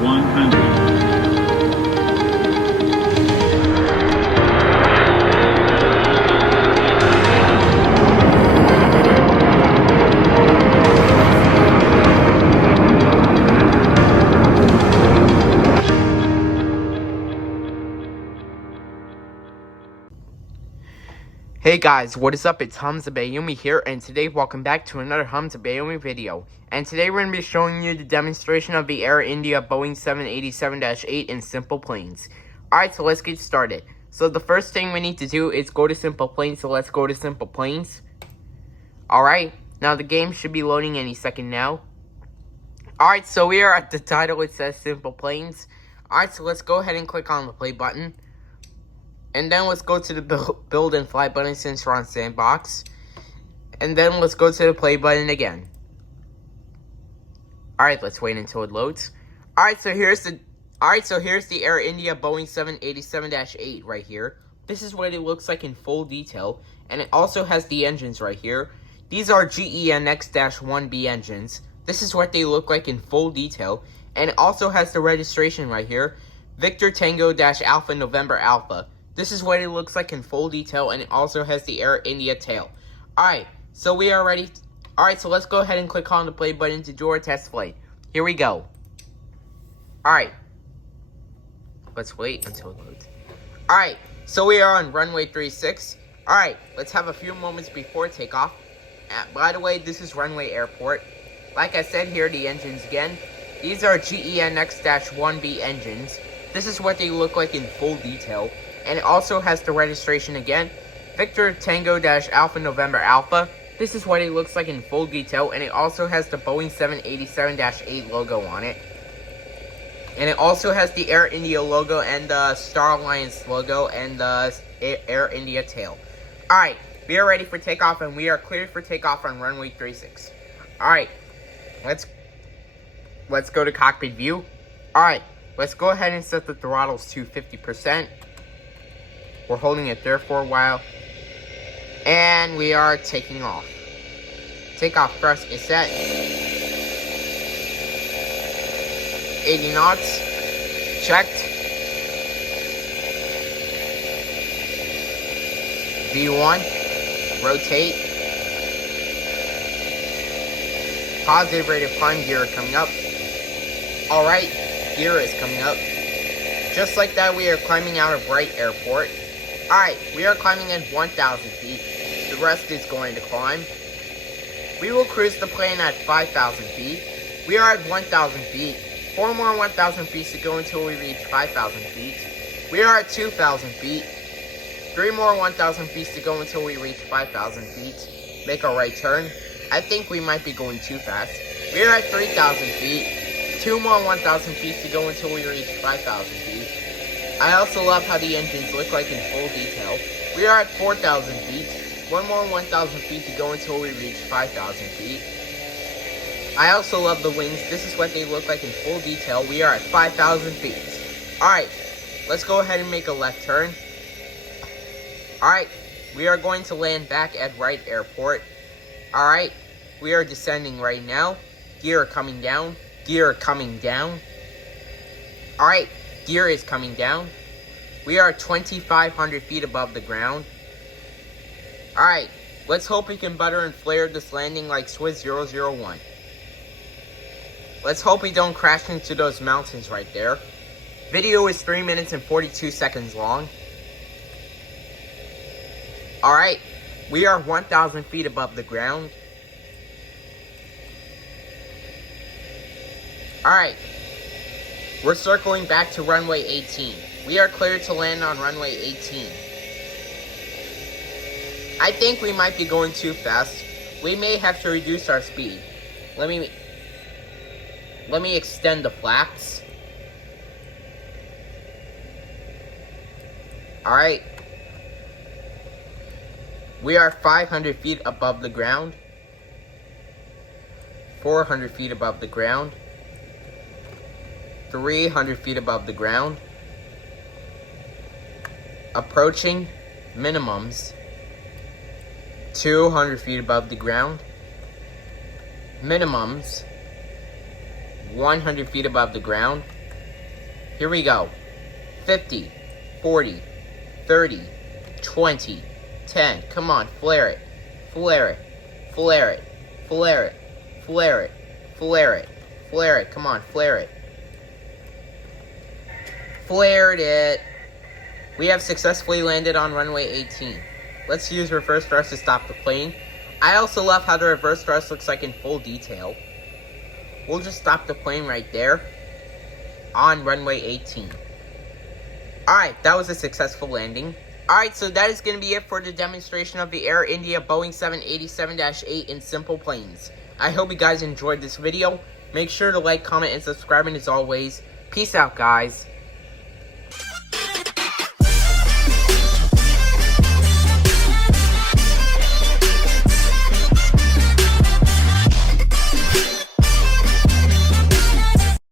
100. Hey guys, what is up? It's Hamza Bayoumi here, and today welcome back to another Hamza Bayoumi video. And today we're going to be showing you the demonstration of the Air India Boeing 787-8 in SimplePlanes. Alright, so let's get started. So the first thing we need to do is go to SimplePlanes, so let's go to SimplePlanes. Alright, now the game should be loading any second now. Alright, so we are at the title, it says SimplePlanes. Alright, so let's go ahead and click on the play button. And then let's go to the build and fly button since we're on sandbox. And then let's go to the play button again. Alright, let's wait until it loads. Alright, so here's the Air India Boeing 787-8 right here. This is what it looks like in full detail. And it also has the engines right here. These are GEnx-1B engines. This is what they look like in full detail. And it also has the registration right here. Victor Tango-Alpha November Alpha. This is what it looks like in full detail, and it also has the Air India tail. Alright, so we are ready. Alright, so let's go ahead and click on the play button to do our test flight. Here we go. Alright. Let's wait until it loads. Alright, so we are on runway 36. Alright, let's have a few moments before takeoff. By the way, this is runway airport. Like I said, here are the engines again. These are GEnx-1B engines. This is what they look like in full detail. And it also has the registration again. Victor Tango-Alpha November Alpha. This is what it looks like in full detail. And it also has the Boeing 787-8 logo on it. And it also has the Air India logo and the Star Alliance logo and the Air India tail. Alright, we are ready for takeoff and we are cleared for takeoff on runway 36. Alright, let's go to cockpit view. Alright, let's go ahead and set the throttles to 50%. We're holding it there for a while. And we are taking off. Takeoff thrust is set. 80 knots. Checked. V1. Rotate. Positive rate of climb. Gear coming up. Alright. Gear is coming up. Just like that, we are climbing out of Wright Airport. Alright, we are climbing at 1,000 feet. The rest is going to climb. We will cruise the plane at 5,000 feet. We are at 1,000 feet. 4 more 1,000 feet to go until we reach 5,000 feet. We are at 2,000 feet. 3 more 1,000 feet to go until we reach 5,000 feet. Make a right turn. I think we might be going too fast. We are at 3,000 feet. 2 more 1,000 feet to go until we reach 5,000 feet. I also love how the engines look like in full detail. We are at 4,000 feet. 1 more 1,000 feet to go until we reach 5,000 feet. I also love the wings. This is what they look like in full detail. We are at 5,000 feet. Alright, let's go ahead and make a left turn. Alright, we are going to land back at Wright Airport. Alright, we are descending right now. Gear coming down. Gear coming down. Alright, gear is coming down. We are 2,500 feet above the ground. Alright, let's hope we can butter and flare this landing like Swiss 001. Let's hope we don't crash into those mountains right there. Video is 3 minutes and 42 seconds long. Alright, we are 1,000 feet above the ground. Alright, we're circling back to runway 18. We are cleared to land on runway 18. I think we might be going too fast. We may have to reduce our speed. Let me extend the flaps. Alright. We are 500 feet above the ground. 400 feet above the ground. 300 feet above the ground. Approaching minimums. 200 feet above the ground. Minimums. 100 feet above the ground. Here we go. 50, 40, 30, 20, 10. Come on, flare it. Flare it. Flare it. Flare it. Flare it. Flare it. Flare it. Come on, flare it. Flared it. We have successfully landed on runway 18. Let's use reverse thrust to stop the plane. I also love how the reverse thrust looks like in full detail. We'll just stop the plane right there on runway 18. Alright, that was a successful landing. Alright, so that is going to be it for the demonstration of the Air India Boeing 787-8 in SimplePlanes. I hope you guys enjoyed this video. Make sure to like, comment, and subscribe, and as always, peace out, guys.